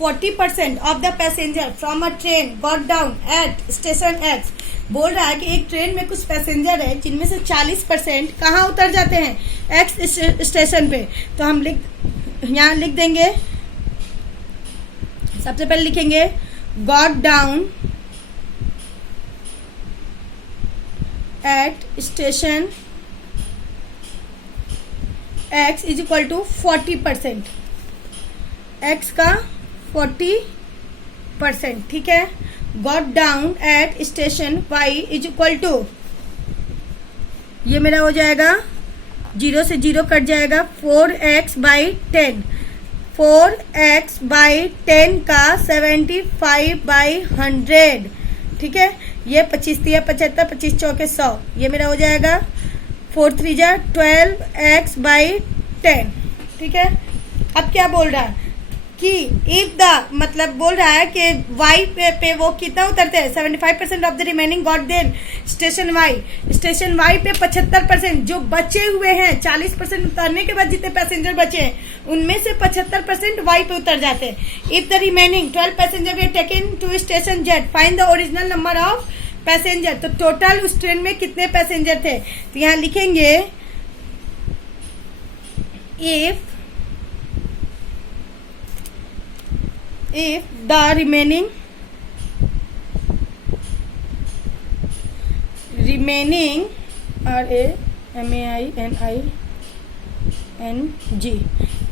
40% of the passenger from a train got down at station X. बोल रहा है कि एक ट्रेन में कुछ पैसेंजर है जिनमें से 40% कहाँ उतर जाते हैं, एक्स स्टेशन पे। तो हम यहाँ लिख देंगे, सबसे पहले लिखेंगे got down at station x is equal to 40%, x का 40%, ठीक है। Got down at station y is equal to, ये मेरा हो जाएगा 0 से 0 कट जाएगा, 4x बाई 10, 4x बाई 10 का 75 बाई 100, ठीक है। ये 25 3 75, 25 चौके 100, ये मेरा हो जाएगा 4 3 जा 12x बाई 10, ठीक है। अब क्या बोल रहा है कि इफ द, मतलब बोल रहा है कि y पे वो कितना उतरते हैं, 75% of the remaining got then station y, station y पे 75% जो बचे हुए हैं, 40% उतरने के बाद जितने पैसेंजर बचे हैं उनमें से 75% y पे उतर जाते हैं। If the remaining 12 passenger were taken to station z, find the original number of passenger. तो टोटल उस ट्रेन में कितने पैसेंजर थे, तो यहाँ लिखेंगे if the remaining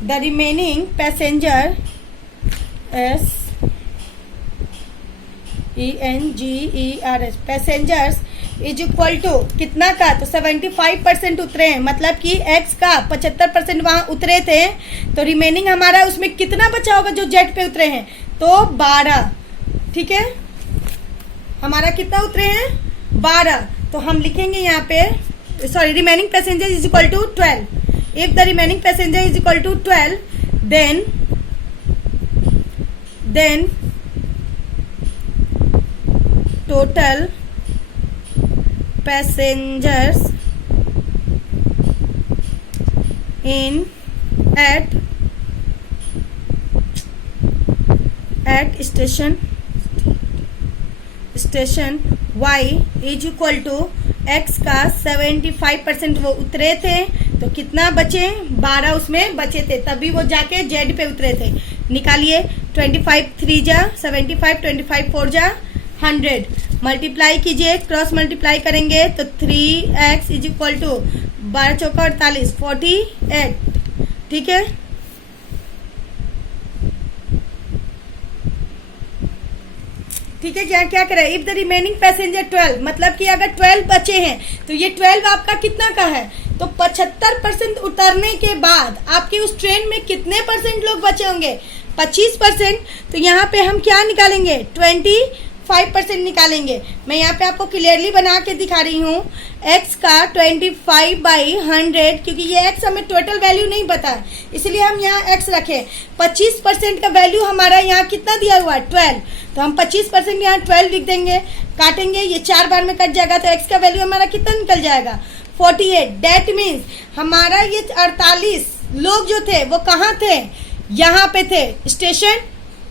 the remaining passenger passengers is equal to कितना का, तो 75% उतरे हैं, मतलब कि x का 75% वहां उतरे थे, तो रिमेनिंग हमारा उसमें कितना बचा होगा जो जेट पे उतरे हैं, तो 12, ठीक है। हमारा कितना उतरे हैं, 12, तो हम लिखेंगे यहाँ पे, sorry, remaining passenger is equal to 12। If the remaining passenger is equal to 12 then total passengers in at station y is equal to x का 75% वो उतरे थे, तो कितना बचे, 12 उसमें बचे थे, तभी वो जाके z पे उतरे थे। निकालिए, 25 3 जा 75, 25 4 जा 100, मल्टीप्लाई कीजिए, क्रॉस मल्टीप्लाई करेंगे तो 3x इज इक्वल टू 12 चौका 48, 48, ठीक है। ठीक है, क्या करें, इफ द रिमेनिंग पैसेंजर 12, मतलब कि अगर 12 बचे हैं तो ये 12 आपका कितना का है, तो 75% उतरने के बाद आपके उस ट्रेन में कितने परसेंट लोग बचे होंगे, 25%। तो यहाँ पे हम क्या निकालेंगे, 25% निकालेंगे। मैं यहाँ पे आपको क्लियरली बना के दिखा रही हूँ, x का 25 बाई 100, क्योंकि ये x हमें टोटल वैल्यू नहीं पता है, इसलिए हम यहाँ x रखे। 25% का वैल्यू हमारा यहाँ कितना दिया हुआ है, 12, तो हम 25% यहाँ 12 लिख देंगे, काटेंगे, ये 4 बार में कट जाएगा, तो x का वैल्यू हमारा कितना निकल जाएगा, 48। डेट मीन्स हमारा ये 48 लोग जो थे वो कहाँ थे, यहाँ पे थे, स्टेशन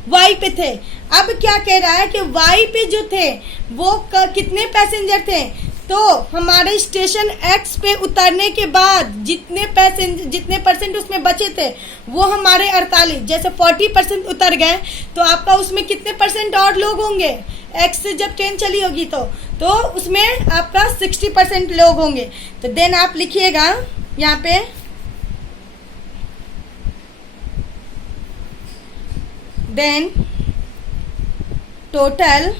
y पे थे। अब क्या कह रहा है कि y पे जो थे वो कितने पैसेंजर थे, तो हमारे स्टेशन x पे उतरने के बाद जितने परसेंट उसमें बचे थे वो हमारे 48, जैसे 40% उतर गए तो आपका उसमें कितने परसेंट और लोग होंगे, x से जब ट्रेन चली होगी तो उसमें आपका 60% लोग होंगे। तो देन आप लिखिएगा यहाँ पे, देन टोटल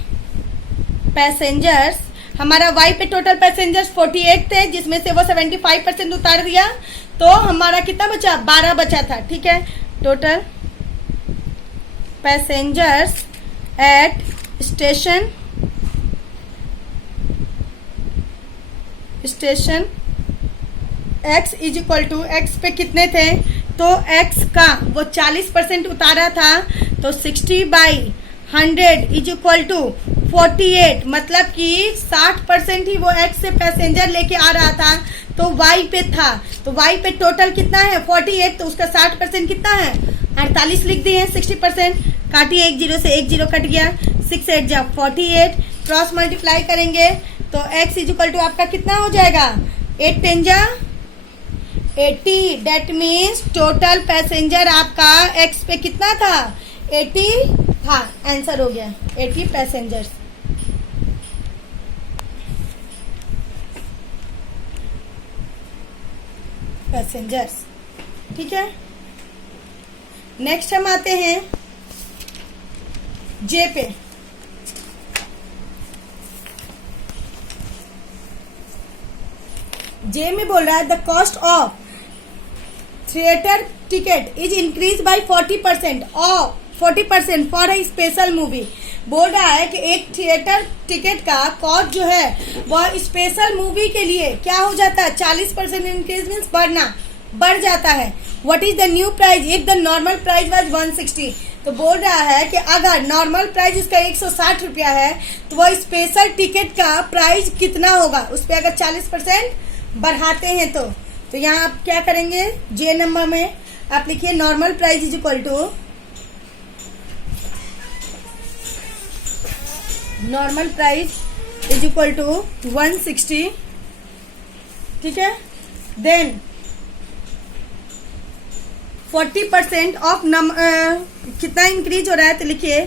पैसेंजर्स, हमारा y पे टोटल पैसेंजर्स 48 थे, जिसमें से वो 75% उतार दिया, तो हमारा कितना बचा, 12 बचा था, ठीक है। Total passengers at station x is equal to, x पे कितने थे, तो x का वो 40% उतारा था, तो 60 बाई 100 इज इक्वल टू 48, मतलब कि 60% ही वो x से पैसेंजर लेके आ रहा था, तो y पे था, तो y पे टोटल कितना है 48, तो उसका 60% कितना है 48 लिख दिए, 60%। काटिए, एक जीरो से एक जीरो कट गया, 6 8 जा 48, क्रॉस मल्टीप्लाई करेंगे तो x इज इक्वल टू आपका कितना हो जाएगा, 8 10 जा 80। डेट मीन्स टोटल पैसेंजर आपका x पे कितना था, 80 था। आंसर हो गया 80 पैसेंजर्स। ठीक है, नेक्स्ट हम आते हैं जे पे। जे में बोल रहा है the cost of theatre ticket is increase by 40% और 40% फॉर ए स्पेशल मूवी। बोल रहा है कि एक थिएटर टिकट का कॉस्ट जो है वह स्पेशल मूवी के लिए क्या हो जाता है, 40% इंक्रीज मीन्स बढ़ जाता है। What is the new price if the normal price was 160। तो बोल रहा है कि अगर नॉर्मल प्राइस उसका 160 रुपया है तो वह स्पेशल टिकट का प्राइस कितना होगा, उस पर अगर 40% बढ़ाते हैं तो यहाँ आप क्या करेंगे, जे नंबर में आप लिखिए normal price is equal to normal price is equal to 160। ठीक है, देन 40% ऑफ कितना इंक्रीज हो रहा है तो लिखिए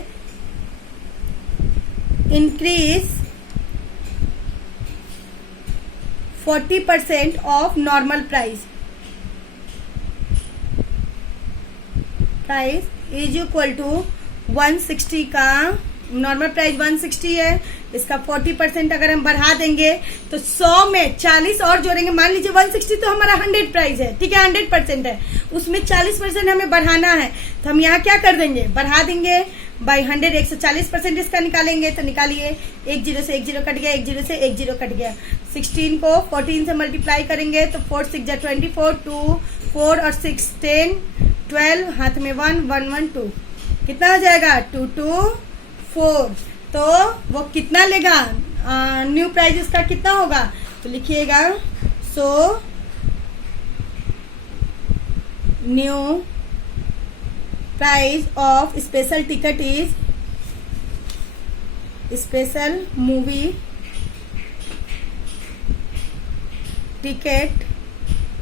increase 40% of normal price is equal to 160 का नॉर्मल प्राइस 160 है, इसका 40% अगर हम बढ़ा देंगे तो 100 में 40 और जोड़ेंगे। मान लीजिए 160 तो हमारा 100 प्राइस है, ठीक है 100% है, उसमें 40% हमें बढ़ाना है तो हम यहाँ क्या कर देंगे, बढ़ा देंगे बाई 100, 140% इसका निकालेंगे तो निकालिए, एक जीरो से एक जीरो कट गया, एक जीरो से एक जीरो कट गया। 16 को 14 से मल्टीप्लाई करेंगे तो 4 6 जा 24, 2 4 और 6 10 12, हाथ में 1 1 1 2, कितना हो जाएगा 2 2 4। तो वो कितना लेगा, न्यू प्राइस उसका कितना होगा तो लिखिएगा so new price of special ticket is special movie ticket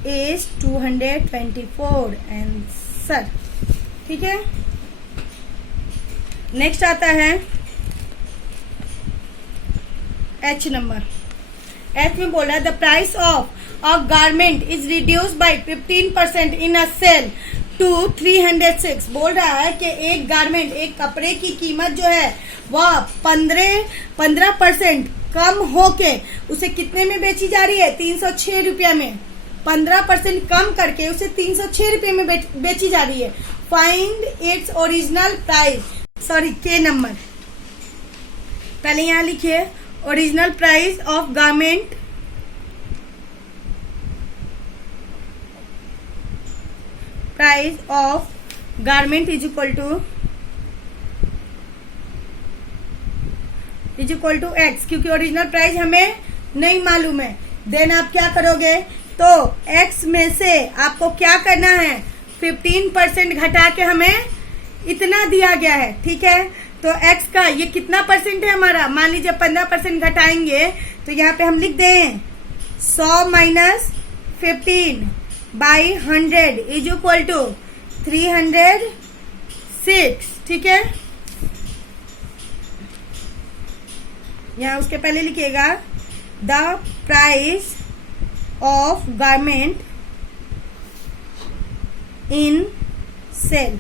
is 224 answer. ठीक है, नेक्स्ट आता है एच नंबर। एच में बोल रहा है the price of a garment is reduce by 15% in a sale to 306। बोल रहा है कि एक गारमेंट, एक कपड़े की कीमत जो है वह 15% कम होके उसे कितने में बेची जा रही है, 306 रुपया में। 15% कम करके उसे 306 रुपये में बेची जा रही है। Find its original price, sorry के नंबर। पहले यहां लिखिए original price of garment is equal to x, क्योंकि ओरिजिनल प्राइस हमें नहीं मालूम है। देन आप क्या करोगे तो एक्स में से आपको क्या करना है, 15% घटा के हमें इतना दिया गया है। ठीक है, तो x का ये कितना परसेंट है हमारा, मान लीजिए 15% घटाएंगे तो यहाँ पे हम लिख दें 100 minus 15 by 100 is equal to 306। ठीक है, यहाँ उसके पहले लिखिएगा the price of garment in sale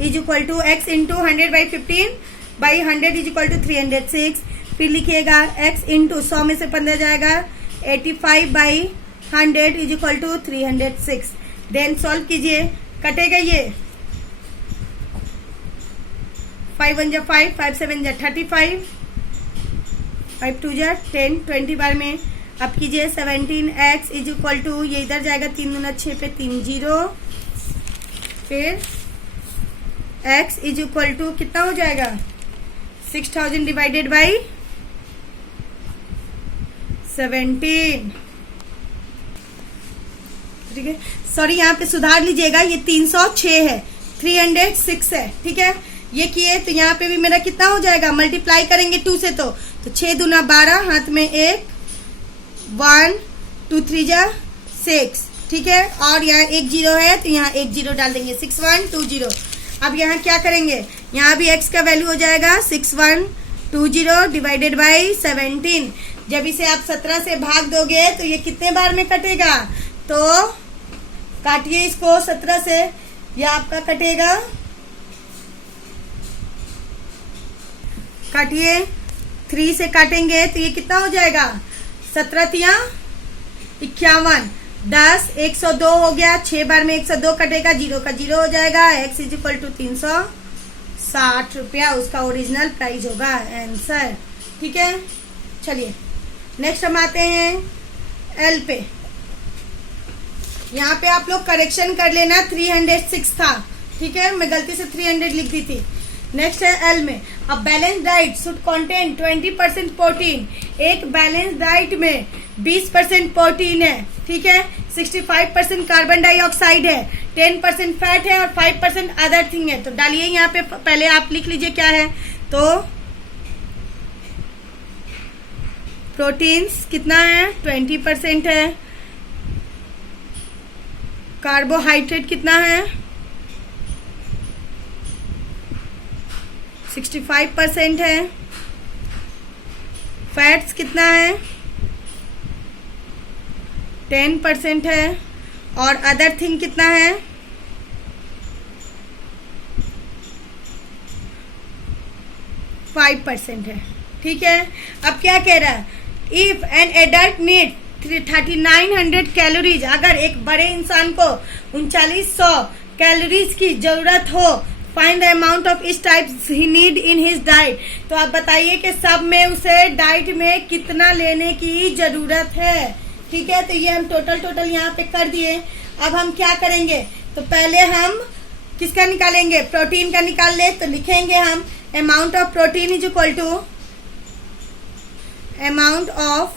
is equal to x into 100 by 15 by 100 is equal to 306। फिर लिखिएगा x इंटू 100 में से 15 जाएगा, 85 by 100 is equal to 306। Then solve कीजिए, कटेगा ये 5 1 जा 5, 5 7 जा 35, 5 2 जा 10, 20 बार में अब कीजिए 17x इज इक्वल टू, ये इधर जाएगा 3 दूना 6 पे 3 0, फिर x इज इक्वल टू कितना हो जाएगा 6000 डिवाइडेड बाई 17। ठीक है, सॉरी यहाँ पे सुधार लीजिएगा, ये 306 है, 306 है। ठीक है, ये किए तो यहाँ पे भी मेरा कितना हो जाएगा, मल्टीप्लाई करेंगे 2 से तो 6 दूना 12, हाथ में 1, 1 2 3 जा 6, ठीक है। और यहाँ 1 0 है तो यहाँ 1 0 डाल देंगे, 6 1 2 0। अब यहाँ क्या करेंगे, यहाँ भी x का वैल्यू हो जाएगा 6 1 2 0 डिवाइडेड बाई 17। जब इसे आप 17 से भाग दोगे तो ये कितने बार में कटेगा, तो काटिए इसको 17 से, यह आपका कटेगा, काटिए 3 से काटेंगे तो ये कितना हो जाएगा, 17 तिया 51, 10 102 हो गया, 6 बार में 102 कटेगा, 0 का 0 हो जाएगा। x इज इक्वल टू 360 रुपया उसका ओरिजिनल प्राइस होगा, आंसर, ठीक है। चलिए नेक्स्ट हम आते हैं एल पे। यहाँ पे आप लोग करेक्शन कर लेना, 306 था, ठीक है, मैं गलती से 300 लिख दी थी। नेक्स्ट है एल में, अब balance diet should contain 20% protein. एक बैलेंस डाइट में 20% प्रोटीन है, ठीक है, 65% कार्बन डाइऑक्साइड है, 10% फैट है और 5% अदर थिंग है। तो डालिए यहाँ पे, पहले आप लिख लीजिए क्या है, तो प्रोटीन्स कितना है, 20% है, कार्बोहाइड्रेट कितना है, 65% है, फैट्स कितना है, 10% है, और अदर थिंग कितना है, 5% है, ठीक है। अब क्या कह रहा है, if an adult need 3900 calories, अगर एक बड़े इंसान को 3900 कैलोरीज की जरूरत हो, फाइंड द अमाउंट ऑफ इस type he need in his diet. तो आप बताइए कि सब में उसे डाइट में कितना लेने की जरूरत है, ठीक है। तो ये हम टोटल यहाँ पे कर दिए। अब हम क्या करेंगे, तो पहले हम किसका निकालेंगे, प्रोटीन का निकाल ले। तो लिखेंगे हम amount of protein is equal to amount of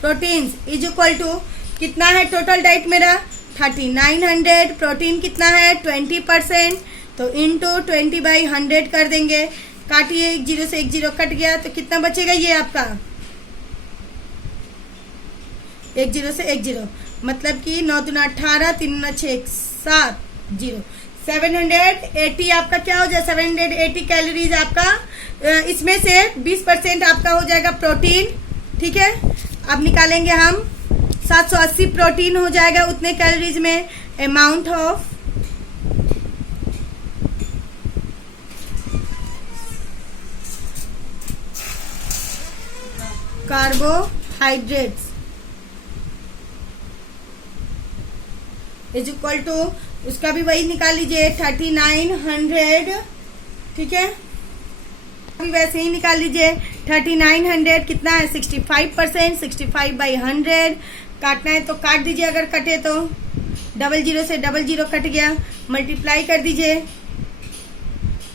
proteins is equal to कितना है टोटल डाइट मेरा 3900, प्रोटीन कितना है 20%, तो इंटू 20/100 कर देंगे। काटिए, 1 0 से 1 0 कट गया, तो कितना बचेगा ये आपका 1 0 से 1 0, मतलब कि 9 दूना 18, 3 दूना 6 7 0, 780 आपका क्या हो जाए, 780 कैलोरीज आपका, इसमें से 20% आपका हो जाएगा प्रोटीन, ठीक है। अब निकालेंगे हम 780 प्रोटीन हो जाएगा उतने कैलोरीज में। Amount of carbohydrates is equal to, उसका भी वही निकाल लीजिए 3900, ठीक है, अभी वैसे ही निकाल लीजिए 3900 कितना है 65%, 65/100 काटना है तो काट दीजिए, अगर कटे तो 00 से 00 कट गया, मल्टीप्लाई कर दीजिए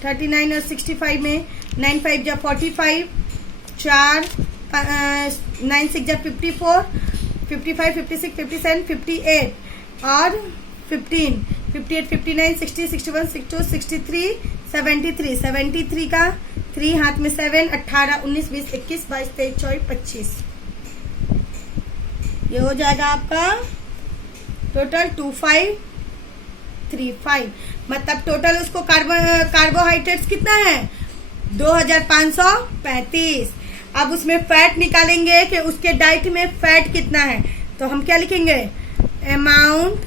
39 और 65 में, 9 5 जा 45, 4 9 6 जा 54, 55 56 57 58 और 15 58 59 60 61 62 63 73, 73 का 3 हाथ में 7, 18 19 20 21 22 23 24 25, ये हो जाएगा आपका टोटल 2535। मतलब टोटल उसको कार्बोहाइड्रेट्स कितना है 2535। अब उसमें फैट निकालेंगे कि उसके डाइट में फैट कितना है, तो हम क्या लिखेंगे amount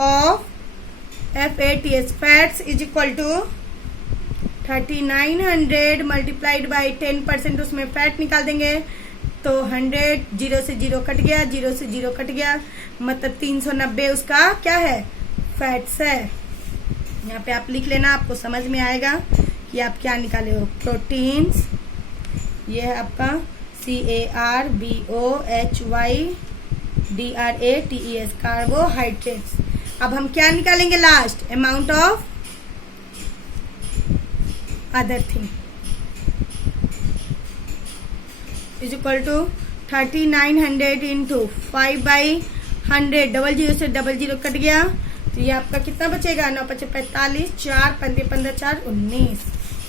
of FATs fats is equal to 3900 multiplied by 10%, उसमें फैट निकाल देंगे तो 100, 0 से 0 कट गया, 0 से 0 कट गया, मतलब 390 उसका क्या है फैट्स है। यहाँ पे आप लिख लेना, आपको समझ में आएगा कि आप क्या निकाले हो। प्रोटीन्स ये है आपका CARBOHYDRATES कार्बोहाइड्रेट्स। अब हम क्या निकालेंगे last amount of other thing is equal to 3900 into 5/100, 00 से 00 कट गया तो तो ये आपका कितना बचेगा, 9 5 45, 4 15 15 4 19।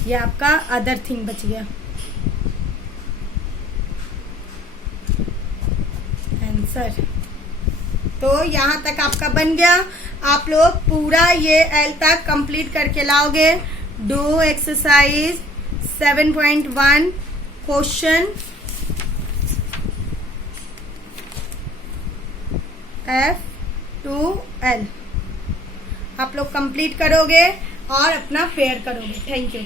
ये आपका अदर थिंग बच गया आंसर। तो यहाँ तक आपका बन गया। आप लोग पूरा ये एल तक कंप्लीट करके लाओगे। डू एक्सरसाइज 7.1 क्वेश्चन F2L आप लोग कंप्लीट करोगे और अपना फेयर करोगे। Thank you.